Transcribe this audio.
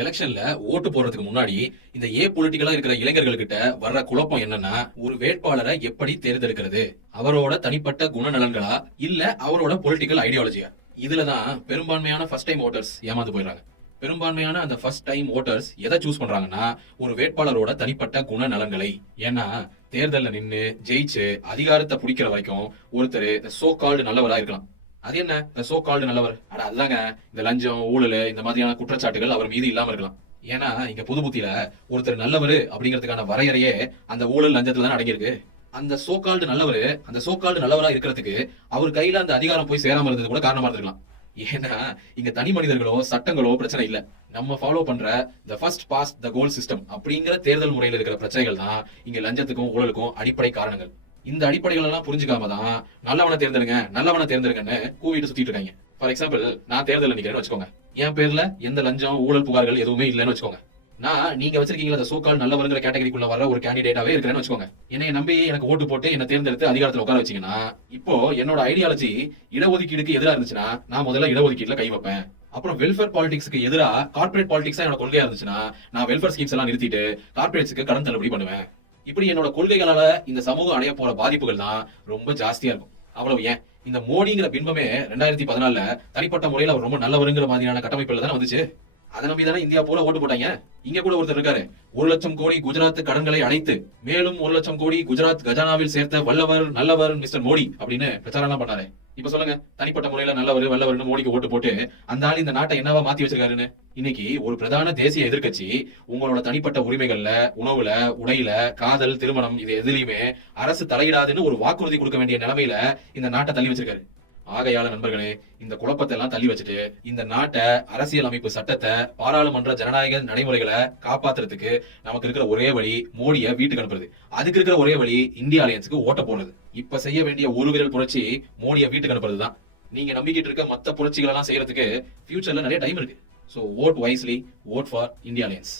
எலெக்ஷன்ல ஓட்டு போடுறதுக்கு முன்னாடி இந்த ஏ பொலிட்டிக்கலா இருக்கிற இளைஞர்கள் கிட்ட வர்ற குழப்பம் என்னன்னா ஒரு வேட்பாளரை எப்படி தேர்ந்தெடுக்கிறது? அவரோட தனிப்பட்ட குணநலன்களா? இல்ல அவரோட பொலிட்டிக்கல் ஐடியாலஜியா இதுலதான் பெரும்பான்மையான ஃபர்ஸ்ட் டைம் ஓட்டர்ஸ் ஏமாந்து போயிடுறாங்க. பெரும்பான்மையான அந்த ஃபர்ஸ்ட் டைம் ஓட்டர்ஸ் எதை சூஸ் பண்றாங்கன்னா ஒரு வேட்பாளரோட தனிப்பட்ட குணநலன்களை. ஏன்னா தேர்தலில் நின்று ஜெயிச்சு அதிகாரத்தை பிடிக்கிற வரைக்கும் ஒருத்தர் சோ கால்டு நல்லவராக இருக்கலாம். அது என்ன? இந்த சோ கால்டு நல்லவர். ஆனா அதுதாங்க இந்த லஞ்சம் ஊழல் இந்த மாதிரியான குற்றச்சாட்டுகள் அவர் மீது இல்லாம இருக்கலாம். ஏன்னா இங்க புது புத்தியில ஒருத்தர் நல்லவர் அப்படிங்கிறதுக்கான வரையறையே அந்த ஊழல் லஞ்சத்துல தான் அடங்கியிருக்கு. அந்த சோ கால்டு நல்லவர் அந்த சோ கால்டு நல்லவரா இருக்கிறதுக்கு அவர் கையில அந்த அதிகாரம் போய் சேராம இருந்தது கூட காரணமா இருந்திருக்கலாம். ஏன்னா இங்க தனி மனிதர்களோ சட்டங்களோ பிரச்சனை இல்ல. நம்ம ஃபாலோ பண்ற the first past the goal system அப்படிங்கிற தேர்தல் முறையில் இருக்கிற பிரச்சனைகள் தான் இங்க லஞ்சத்துக்கும் ஊழலுக்கும் அடிப்படை காரணங்கள். இந்த அடிப்படைகள் எல்லாம் புரிஞ்சுக்காம தான் நல்லவனை தேர்ந்தெடுங்க நல்லவனை தேர்ந்தெடுங்கன்னு கூவிட்டு சுத்திட்டு இருக்காங்க. ஃபார் எக்ஸாம்பிள் நான் தேர்தல் நிக்கிறேன்னு வச்சுக்கோங்க. என் பேர்ல எந்த லஞ்சம் ஊழல் புகார்கள் எதுவுமே இல்லைன்னு வச்சுக்கோங்க. நான் நீங்க வச்சிருக்கீங்களா அந்த சோக்கால் நல்லவருங்கிற கேட்டகரிக்குள்ள வர ஒரு கேண்டிடேட்டாவே இருக்கிறேன்னு வச்சுக்கோங்க. என்னை நம்பி எனக்கு ஓட்டு போட்டு என்ன தேர்ந்தெடுத்து அதிகாரத்தில் உட்கார வச்சீங்கன்னா இப்போ என்னோட ஐடியாலஜி இடஒதுக்கீடுக்கு எதிராக இருந்துச்சுன்னா நான் முதல்ல இடஒதுக்கீடுல கை வைப்பேன். அப்புறம் வெல்ஃபேர் பாலிடிக்ஸ்க்கு எதிராக கார்ப்பரேட் பாலிடிக்ஸ் என்னோட கொள்கையா இருந்துச்சுன்னா நான் வெல்ஃபேர் ஸ்கீம்ஸ் எல்லாம் நிறுத்திட்டு கார்பரேட்ஸ்க்கு கடன் தள்ளுபடி பண்ணுவேன். இப்படி என்னோட கொள்கைகளால இந்த சமூகம் அடைய போற பாதிப்புகள் தான் ரொம்ப ஜாஸ்தியா இருக்கும். அவ்வளவு ஏன்? இந்த மோடிங்கிற பின்பமே ரெண்டாயிரத்தி பதினாலுல தனிப்பட்ட முறையில அவர் ரொம்ப நல்லவருங்கிற மாதிரியான கட்டமைப்புல தானே வந்துச்சு? அதை நம்பி தானே இந்தியா போல ஓட்டு போட்டாங்க? இங்க கூட ஒருத்தர் இருக்காரு. ஒரு லட்சம் கோடி குஜராத் கடன்களை அணைத்து மேலும் ஒரு லட்சம் கோடி குஜராத் கஜானாவில் சேர்த்த வல்லவர் நல்லவர் மிஸ்டர் மோடி அப்படின்னு பிரச்சாரம் எல்லாம் பண்ணாரு. இப்ப சொல்லுங்க தனிப்பட்ட முறையில நல்லவர் வல்லவர்னு மோடிக்கு ஓட்டு போட்டு அந்த ஆள் இந்த நாட்டை என்னவா மாத்தி வச்சிருக்காருன்னு? இன்னைக்கு ஒரு பிரதான தேசிய எதிர்க்கட்சி உங்களோட தனிப்பட்ட உரிமைகள்ல உணவுல உடையில காதல் திருமணம் இது எதுலயுமே அரசு தலையிடாதுன்னு ஒரு வாக்குறுதி கொடுக்க வேண்டிய நிலைமையில இந்த நாட்டை தள்ளி வச்சிருக்காரு. ஆகையால நண்பர்களே இந்த குழப்பத்தை எல்லாம் தள்ளி வச்சுட்டு இந்த நாட்டை அரசியல் அமைப்பு சட்டத்தை பாராளுமன்ற ஜனநாயக நடைமுறைகளை காப்பாத்துறதுக்கு நமக்கு இருக்கிற ஒரே வழி மோடியை வீட்டுக்கு அனுப்புறது. அதுக்கு இருக்கிற ஒரே வழி இந்திய அலையன்ஸுக்கு ஓட்ட போடுறது. இப்ப செய்ய வேண்டிய ஒரு விரல் புரட்சி மோடியை வீட்டுக்கு அனுப்புறது தான். நீங்க நம்பிக்கிட்டு இருக்க மத்த புரட்சிகள் எல்லாம் செய்யறதுக்கு ஃபியூச்சர்ல நிறைய டைம் இருக்கு. So vote wisely vote for India alliance